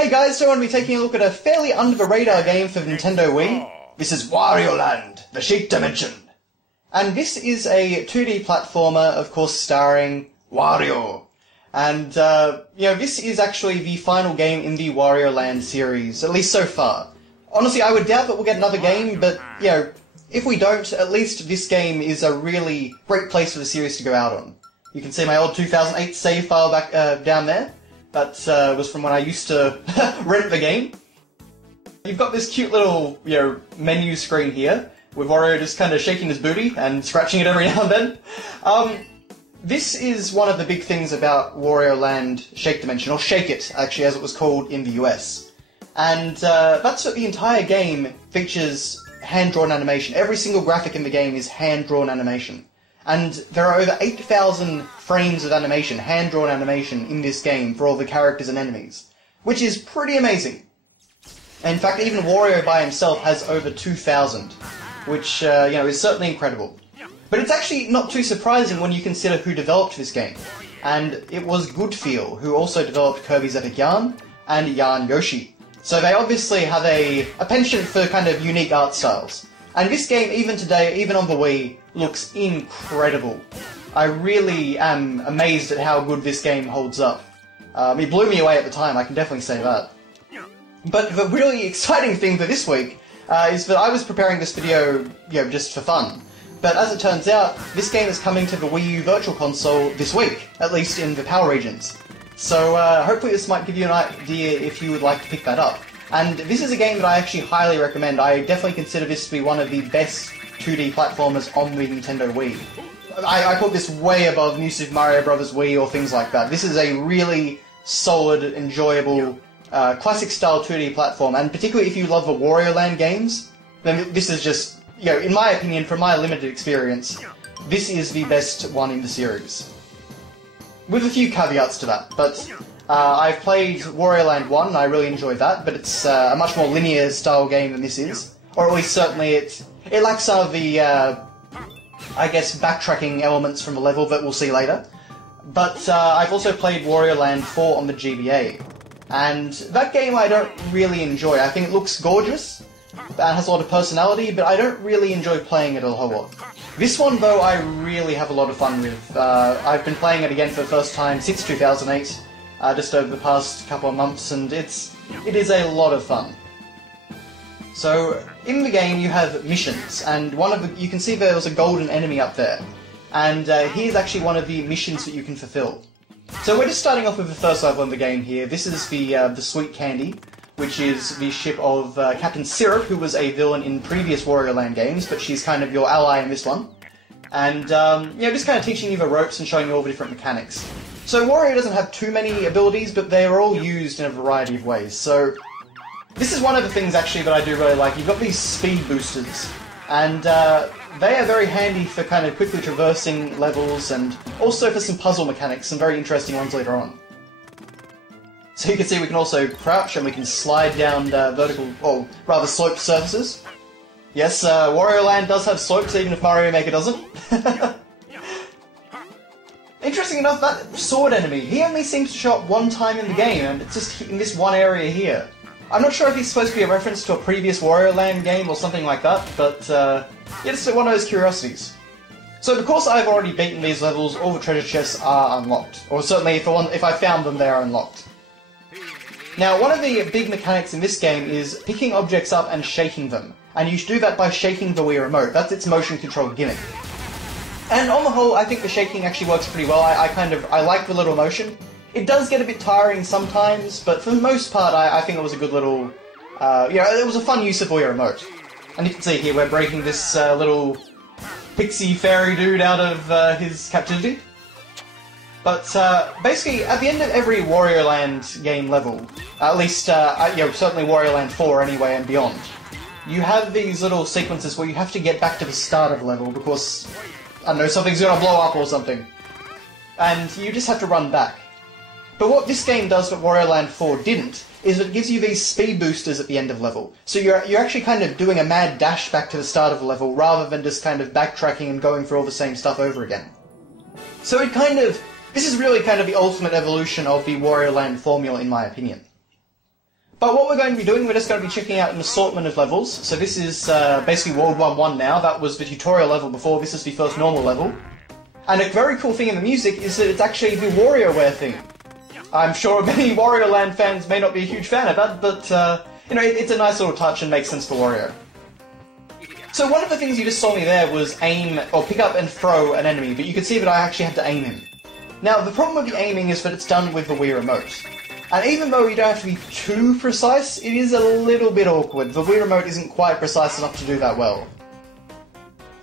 Hey guys, so I'm going to be taking a look at a fairly under-the-radar game for Nintendo Wii. This is Wario Land Shake Dimension. And this is a 2D platformer, of course, starring Wario. And, this is actually the final game in the Wario Land series, at least so far. Honestly, I would doubt that we'll get another game, but, if we don't, at least this game is a really great place for the series to go out on. You can see my old 2008 save file back down there. That was from when I used to rent the game. You've got this cute little, menu screen here, with Wario just kind of shaking his booty and scratching it every now and then. This is one of the big things about Wario Land Shake Dimension, or Shake It, actually, as it was called in the US. And that's what the entire game features hand-drawn animation. Every single graphic in the game is hand-drawn animation. And there are over 8,000 frames of animation, hand-drawn animation, in this game for all the characters and enemies, which is pretty amazing. In fact, even Wario by himself has over 2,000, which, is certainly incredible. But it's actually not too surprising when you consider who developed this game. And it was Goodfeel, who also developed Kirby's Epic Yarn and Yarn Yoshi. So they obviously have a penchant for kind of unique art styles. And this game, even today, even on the Wii, looks incredible. I really am amazed at how good this game holds up. It blew me away at the time, I can definitely say that. But the really exciting thing for this week is that I was preparing this video, just for fun. But as it turns out, this game is coming to the Wii U Virtual Console this week, at least in the PAL regions. So hopefully this might give you an idea if you would like to pick that up. And this is a game that I actually highly recommend. I definitely consider this to be one of the best 2D platformers on the Nintendo Wii. I put this way above New Super Mario Bros. Wii or things like that. This is a really solid, enjoyable, classic-style 2D platform, and particularly if you love the Wario Land games, then this is just, in my opinion, from my limited experience, this is the best one in the series. With a few caveats to that, but I've played Wario Land 1, and I really enjoyed that, but it's a much more linear style game than this is. Or at least certainly it lacks some of the, backtracking elements from the level that we'll see later. But I've also played Wario Land 4 on the GBA, and that game I don't really enjoy. I think it looks gorgeous, and has a lot of personality, but I don't really enjoy playing it a whole lot. This one, though, I really have a lot of fun with. I've been playing it again for the first time since 2008, just over the past couple of months, and it is a lot of fun. So, in the game you have missions, and you can see there was a golden enemy up there, and here's actually one of the missions that you can fulfill. So we're just starting off with the first level in the game here. This is the Sweet Candy, which is the ship of Captain Syrup, who was a villain in previous Wario Land games, but she's kind of your ally in this one. And, just kind of teaching you the ropes and showing you all the different mechanics. So Wario doesn't have too many abilities, but they are all used in a variety of ways. So this is one of the things, actually, that I do really like. You've got these speed boosters, and they are very handy for kind of quickly traversing levels, and also for some puzzle mechanics, some very interesting ones later on. So you can see we can also crouch, and we can slide down vertical, or rather sloped surfaces. Yes, Wario Land does have slopes, even if Mario Maker doesn't. Interesting enough, that sword enemy, he only seems to show up one time in the game, and it's just in this one area here. I'm not sure if he's supposed to be a reference to a previous Wario Land game or something like that, but just one of those curiosities. So of course I've already beaten these levels, all the treasure chests are unlocked. Or certainly if I found them, they are unlocked. Now, one of the big mechanics in this game is picking objects up and shaking them. And you should do that by shaking the Wii Remote. That's its motion control gimmick. And on the whole, I think the shaking actually works pretty well. I like the little motion. It does get a bit tiring sometimes, but for the most part, I think it was a good little... it was a fun use of the Wii Remote. And you can see here, we're breaking this little pixie fairy dude out of his captivity. But basically, at the end of every Wario Land game level, at least, certainly Wario Land 4 anyway and beyond, you have these little sequences where you have to get back to the start of the level because, I don't know, something's gonna blow up or something. And you just have to run back. But what this game does that Wario Land 4 didn't, is it gives you these speed boosters at the end of level. So you're actually kind of doing a mad dash back to the start of the level, rather than just kind of backtracking and going through all the same stuff over again. So this is really kind of the ultimate evolution of the Wario Land formula, in my opinion. But what we're going to be doing, we're just going to be checking out an assortment of levels. So this is basically World 1-1 now. That was the tutorial level before. This is the first normal level. And a very cool thing in the music is that it's actually the WarioWare theme. I'm sure many Wario Land fans may not be a huge fan of that, but you know, it's a nice little touch and makes sense for Wario. So one of the things you just saw me there was aim, or pick up and throw an enemy, but you can see that I actually had to aim him. Now, the problem with the aiming is that it's done with the Wii Remote. And even though you don't have to be too precise, it is a little bit awkward. The Wii Remote isn't quite precise enough to do that well.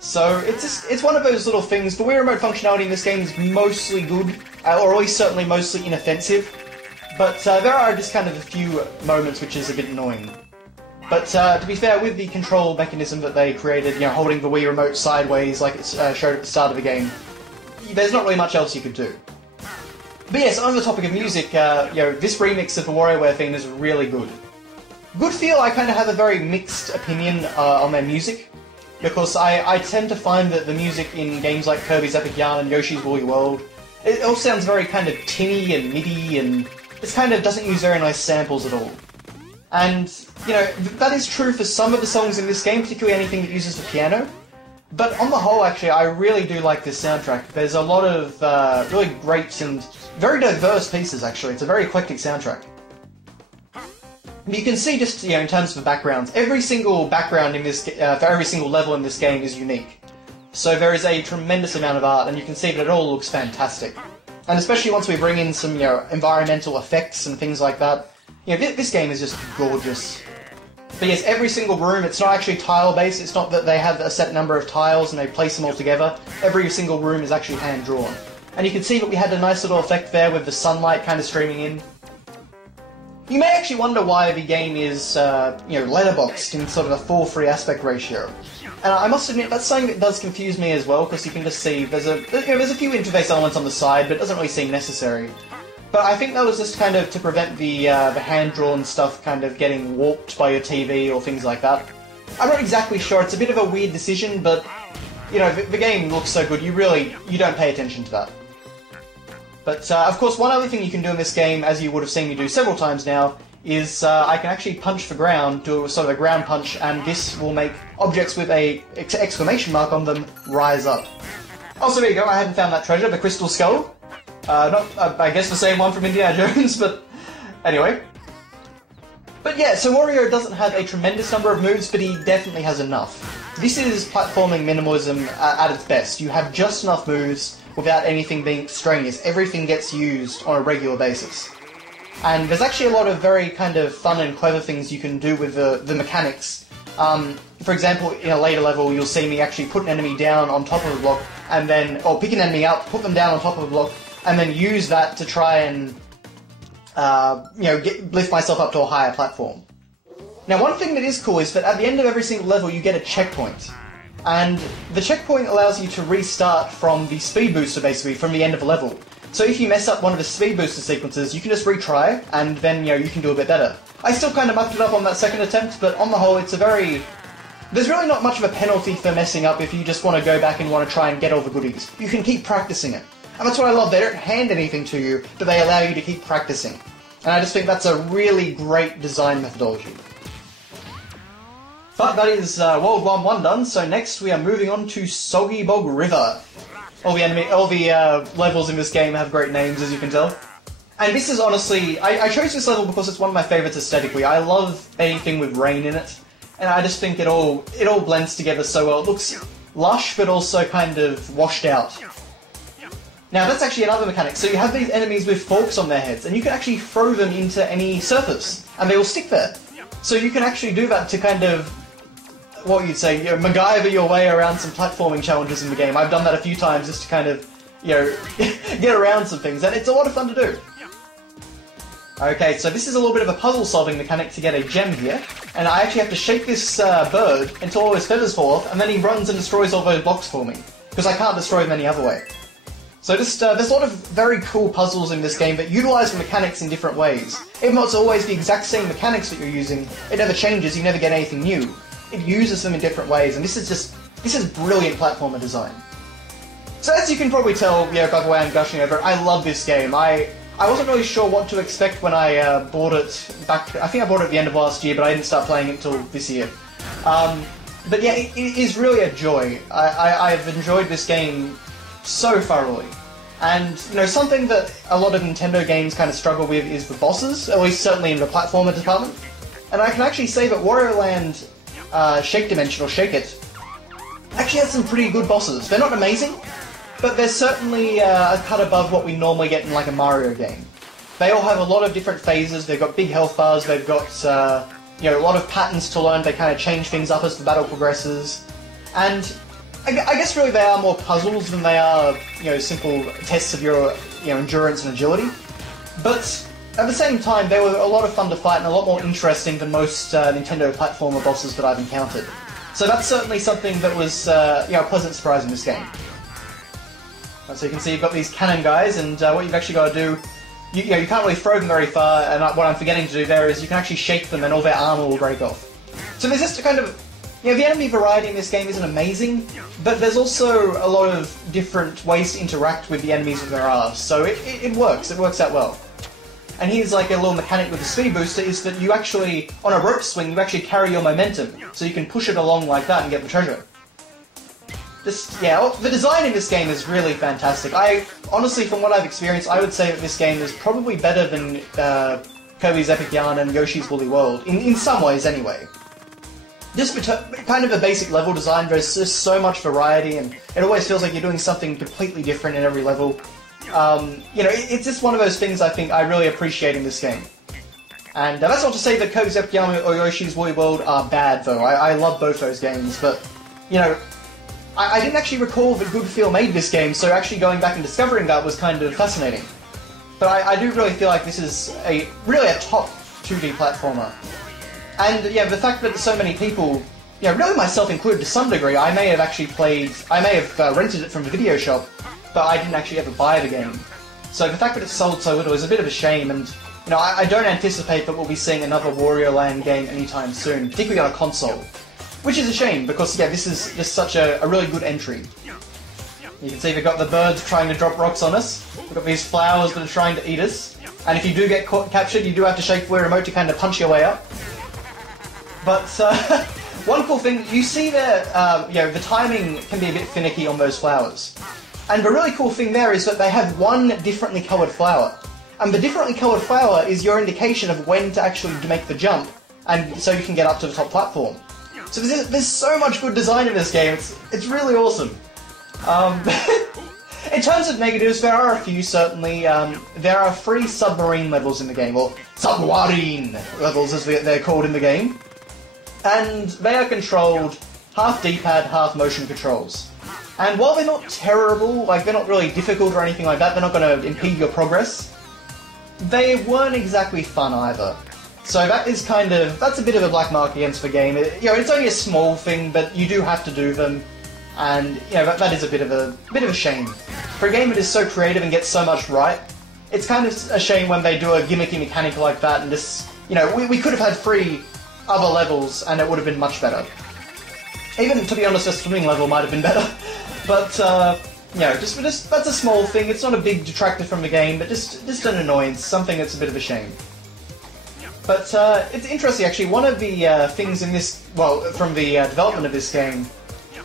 So it's one of those little things. The Wii Remote functionality in this game is mostly good, or at least certainly mostly inoffensive. But there are just kind of a few moments which is a bit annoying. But to be fair, with the control mechanism that they created, you know, holding the Wii Remote sideways like it showed at the start of the game, there's not really much else you could do. But yes, on the topic of music, you know, this remix of the WarioWare theme is really good. Good Feel, I kind of have a very mixed opinion on their music, because I tend to find that the music in games like Kirby's Epic Yarn and Yoshi's Woolly World, it all sounds very kind of tinny and MIDI, and it kind of doesn't use very nice samples at all. And, you know, that is true for some of the songs in this game, particularly anything that uses the piano. But on the whole, actually, I really do like this soundtrack. There's a lot of really great and very diverse pieces, actually. It's a very eclectic soundtrack. You can see just, you know, in terms of the backgrounds, every single background in this, for every single level in this game is unique. So there is a tremendous amount of art, and you can see that it all looks fantastic. And especially once we bring in some, you know, environmental effects and things like that, you know, this game is just gorgeous. But yes, every single room, it's not actually tile-based, it's not that they have a set number of tiles and they place them all together. Every single room is actually hand-drawn. And you can see that we had a nice little effect there with the sunlight kind of streaming in. You may actually wonder why the game is, you know, letterboxed in sort of a 4:3 aspect ratio. And I must admit, that's something that does confuse me as well, because you can just see there's a few interface elements on the side, but it doesn't really seem necessary. But I think that was just kind of to prevent the hand-drawn stuff kind of getting warped by your TV or things like that. I'm not exactly sure, it's a bit of a weird decision, but, you know, the game looks so good, you don't pay attention to that. But, of course, one other thing you can do in this game, as you would have seen me do several times now, is I can actually punch the ground, do a sort of a ground punch, and this will make objects with a exclamation mark on them rise up. Also, there you go, I hadn't found that treasure, the Crystal Skull. I guess the same one from Indiana Jones, but anyway. But yeah, so Wario doesn't have a tremendous number of moves, but he definitely has enough. This is platforming minimalism at its best. You have just enough moves without anything being extraneous. Everything gets used on a regular basis. And there's actually a lot of very kind of fun and clever things you can do with the mechanics. For example, in a later level, you'll see me actually put an enemy down on top of a block, and then, or pick an enemy up, put them down on top of a block, and then use that to try and, you know, lift myself up to a higher platform. Now, one thing that is cool is that at the end of every single level, you get a checkpoint. And the checkpoint allows you to restart from the speed booster, basically, from the end of a level. So if you mess up one of the speed booster sequences, you can just retry, and then, you know, you can do a bit better. I still kind of mucked it up on that second attempt, but on the whole, it's a very... There's really not much of a penalty for messing up if you just want to go back and want to try and get all the goodies. You can keep practicing it. And that's what I love, they don't hand anything to you, but they allow you to keep practicing. And I just think that's a really great design methodology. But that is World 1-1 done, so next we are moving on to Soggy Bog River. All the levels in this game have great names, as you can tell. And this is honestly, I chose this level because it's one of my favourites aesthetically. I love anything with rain in it, and I just think it all blends together so well. It looks lush, but also kind of washed out. Now that's actually another mechanic. So you have these enemies with forks on their heads, and you can actually throw them into any surface, and they will stick there. So you can actually do that to kind of, what you'd say, you know, MacGyver your way around some platforming challenges in the game. I've done that a few times just to kind of, you know, get around some things, and it's a lot of fun to do. Okay, so this is a little bit of a puzzle-solving mechanic to get a gem here, and I actually have to shake this bird until all his feathers fall off, and then he runs and destroys all those blocks for me, because I can't destroy them any other way. So just, there's a lot of very cool puzzles in this game that utilise the mechanics in different ways. Even though it's always the exact same mechanics that you're using, it never changes, you never get anything new. It uses them in different ways, and this is brilliant platformer design. So as you can probably tell, you know, by the way I'm gushing over it, I love this game. I I wasn't really sure what to expect when I bought it back. I think I bought it at the end of last year, but I didn't start playing it until this year. But yeah, it is really a joy. I've enjoyed this game so thoroughly. And, you know, something that a lot of Nintendo games kind of struggle with is the bosses, at least certainly in the platformer department. And I can actually say that Wario Land Shake Dimension, or Shake It, actually has some pretty good bosses. They're not amazing, but they're certainly a cut above what we normally get in like a Mario game. They all have a lot of different phases, they've got big health bars, they've got you know, a lot of patterns to learn, they kind of change things up as the battle progresses. And I guess really they are more puzzles than they are, you know, simple tests of your, you know, endurance and agility. But at the same time, they were a lot of fun to fight and a lot more interesting than most Nintendo platformer bosses that I've encountered. So that's certainly something that was, you know, a pleasant surprise in this game. So you can see you've got these cannon guys, and what you've actually got to do, you know, you can't really throw them very far, and what I'm forgetting to do there is you can actually shake them and all their armor will break off. So there's just a kind of, you know, the enemy variety in this game isn't amazing, but there's also a lot of different ways to interact with the enemies that there are, so it works out well. And here's like a little mechanic with the speed booster, is that you actually, on a rope swing, you actually carry your momentum, so you can push it along like that and get the treasure. Just, yeah, the design in this game is really fantastic. Honestly, from what I've experienced, I would say that this game is probably better than Kirby's Epic Yarn and Yoshi's Woolly World, in some ways anyway. Just kind of a basic level design, there's just so much variety, and it always feels like you're doing something completely different in every level. You know, it's just one of those things I think I really appreciate in this game. And that's not to say that Kirby's Epic Yarn or Yoshi's Woolly World are bad, though. I love both those games, but, you know, I didn't actually recall that Good Feel made this game, so actually going back and discovering that was kind of fascinating. But I do really feel like this is really a top 2D platformer. And yeah, the fact that so many people, you know, really myself included to some degree, I may have rented it from the video shop, but I didn't actually ever buy the game. So the fact that it's sold so little is a bit of a shame, and you know, I don't anticipate that we'll be seeing another Wario Land game anytime soon, particularly on a console. Which is a shame, because yeah, this is just such a really good entry. You can see we've got the birds trying to drop rocks on us, we've got these flowers that are trying to eat us, and if you do get captured, you do have to shake the Wii remote to kind of punch your way up. But one cool thing, you see there, you know, the timing can be a bit finicky on those flowers. And the really cool thing there is that they have one differently coloured flower. And the differently coloured flower is your indication of when to actually make the jump, and so you can get up to the top platform. So there's so much good design in this game, it's really awesome. In terms of negatives, there are a few, certainly. There are 3 submarine levels in the game, or submarine levels as they're called in the game. And they are controlled half D-pad, half motion controls. And while they're not terrible, like they're not really difficult or anything like that, they're not going to impede your progress, they weren't exactly fun either. So that is that's a bit of a black mark against the game. You know, it's only a small thing, but you do have to do them, and you know, that is a bit of a shame. For a game that is so creative and gets so much right, it's kind of a shame when they do a gimmicky mechanic like that, and just, you know, we could have had 3 other levels and it would have been much better. Even, to be honest, a swimming level might have been better. But, you know, just that's a small thing. It's not a big detractor from the game, but just an annoyance, something that's a bit of a shame. But it's interesting, actually. One of the things in this, well, from the development of this game,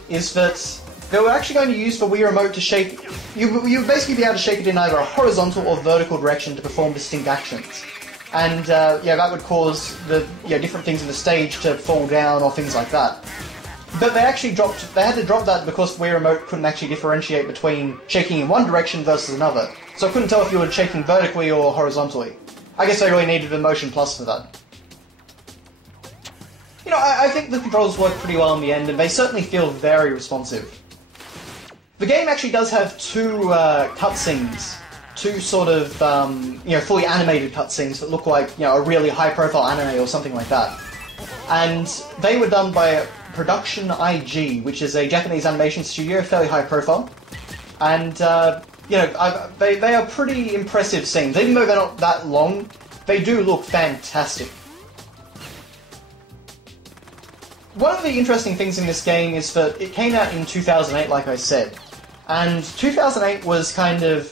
is that they were actually going to use the Wii Remote to shake. You would basically be able to shake it in either a horizontal or vertical direction to perform distinct actions. And yeah, that would cause the different things in the stage to fall down or things like that. But they actually had to drop that because the Wii Remote couldn't actually differentiate between shaking in one direction versus another. So I couldn't tell if you were shaking vertically or horizontally. I guess they really needed the Motion Plus for that. You know, I think the controls work pretty well in the end, and they certainly feel very responsive. The game actually does have 2 cutscenes. 2 sort of, you know, fully animated cutscenes that look like, you know, a really high-profile anime or something like that. And they were done by Production IG, which is a Japanese animation studio, fairly high profile. And, you know, they are pretty impressive scenes. Even though they're not that long, they do look fantastic. One of the interesting things in this game is that it came out in 2008, like I said. And 2008 was kind of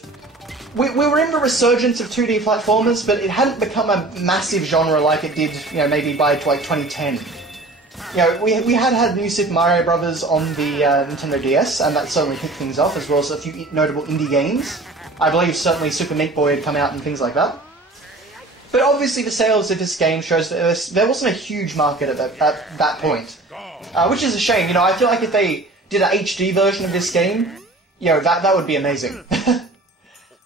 we were in the resurgence of 2D platformers, but it hadn't become a massive genre like it did, you know, maybe by like 2010. You know, we had New Super Mario Bros. On the Nintendo DS, and that certainly kicked things off, as well as a few notable indie games. I believe certainly Super Meat Boy had come out and things like that. But obviously the sales of this game shows that there wasn't a huge market at that point. Which is a shame. You know, I feel like if they did an HD version of this game, you know, that would be amazing.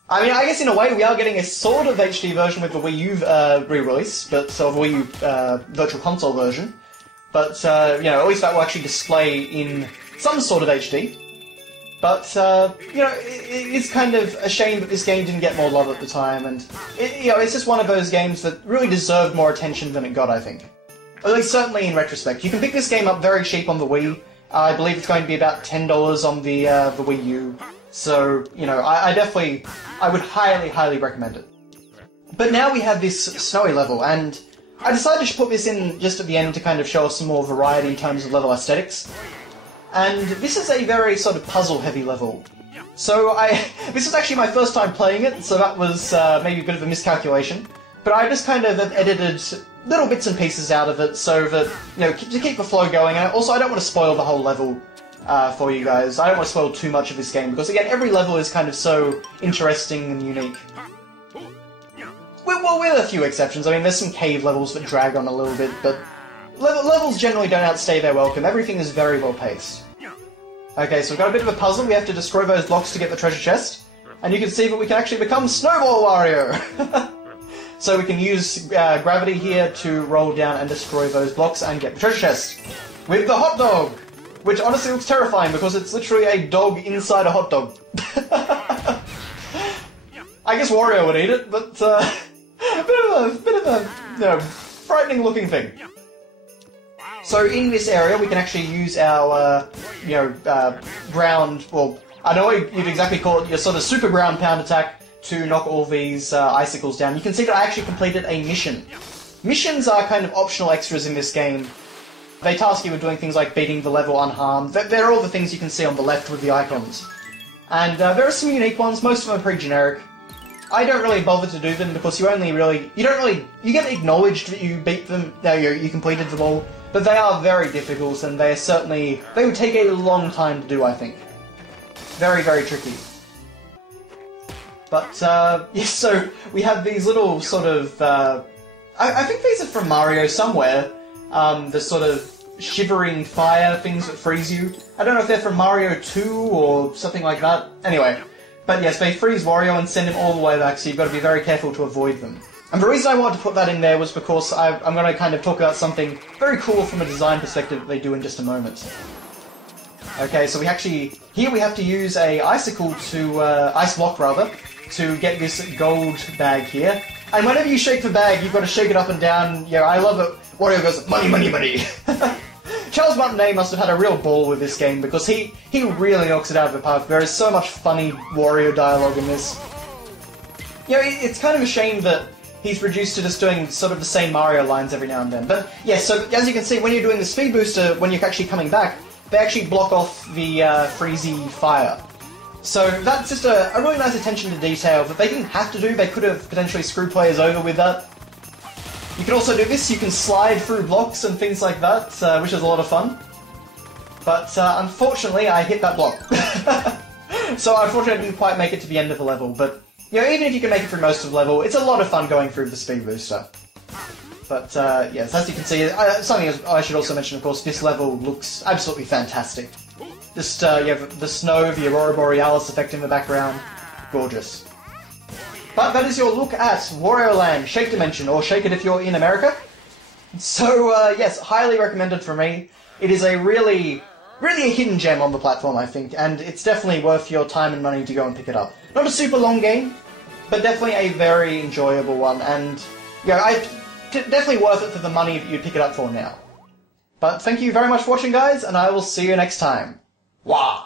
I mean, I guess in a way we are getting a sort of HD version with the Wii U re-release, but sort of Wii U Virtual Console version. But, you know, at least that will actually display in some sort of HD. But, you know, it's kind of a shame that this game didn't get more love at the time, and, you know, it's just one of those games that really deserved more attention than it got, I think. At least certainly in retrospect. You can pick this game up very cheap on the Wii. I believe it's going to be about $10 on the Wii U. So, you know, I would highly, highly recommend it. But now we have this snowy level, and I decided to put this in just at the end to kind of show us some more variety in terms of level aesthetics. And this is a very sort of puzzle-heavy level. So this was actually my first time playing it, so that was maybe a bit of a miscalculation. But I just kind of edited little bits and pieces out of it so that, you know, to keep the flow going. And also, I don't want to spoil the whole level for you guys. I don't want to spoil too much of this game, because again, every level is kind of so interesting and unique. Well, with a few exceptions. I mean, there's some cave levels that drag on a little bit, but levels generally don't outstay their welcome. Everything is very well paced. Okay, so we've got a bit of a puzzle. We have to destroy those blocks to get the treasure chest. And you can see that we can actually become Snowball Wario! So we can use gravity here to roll down and destroy those blocks and get the treasure chest. With the hot dog! Which honestly looks terrifying because it's literally a dog inside a hot dog. I guess Wario would eat it, but a bit of a you know, frightening looking thing. So in this area we can actually use our you know, ground, well, I don't know what you'd exactly call it, your sort of super ground pound attack to knock all these icicles down. You can see that I actually completed a mission. Missions are kind of optional extras in this game. They task you with doing things like beating the level unharmed. They're all the things you can see on the left with the icons. And there are some unique ones, most of them are pretty generic. I don't really bother to do them because you get acknowledged that you beat them, you completed them all, but they are very difficult and they would take a long time to do, I think. Very, very tricky. But, yes, so we have these little sort of, I think these are from Mario somewhere, the sort of shivering fire things that freeze you. I don't know if they're from Mario 2 or something like that. Anyway, but yes, they freeze Wario and send him all the way back, so you've got to be very careful to avoid them. And the reason I wanted to put that in there was because I'm going to kind of talk about something very cool from a design perspective that they do in just a moment. Okay, so here we have to use a ice block rather, to get this gold bag here. And whenever you shake the bag, you've got to shake it up and down. Yeah, I love it. Wario goes, money, money, money. Charles Martinet must have had a real ball with this game because he really knocks it out of the park. There is so much funny Wario dialogue in this. You know, it's kind of a shame that he's reduced to just doing sort of the same Mario lines every now and then. But yeah, so as you can see, when you're doing the speed booster, when you're actually coming back, they actually block off the freezy fire. So that's just a really nice attention to detail that they didn't have to do. They could have potentially screwed players over with that. You can also do this, you can slide through blocks and things like that, which is a lot of fun. But unfortunately, I hit that block. So unfortunately, I didn't quite make it to the end of the level, but you know, even if you can make it through most of the level, it's a lot of fun going through the speed booster. But yes, as you can see, something I should also mention, of course, this level looks absolutely fantastic. Just, you have the snow, the Aurora Borealis effect in the background. Gorgeous. But that is your look at Wario Land Shake Dimension, or Shake It if you're in America. So, yes, highly recommended for me. It is a really a hidden gem on the platform, I think, and it's definitely worth your time and money to go and pick it up. Not a super long game, but definitely a very enjoyable one, and, you know, definitely worth it for the money that you'd pick it up for now. But thank you very much for watching, guys, and I will see you next time. Wah!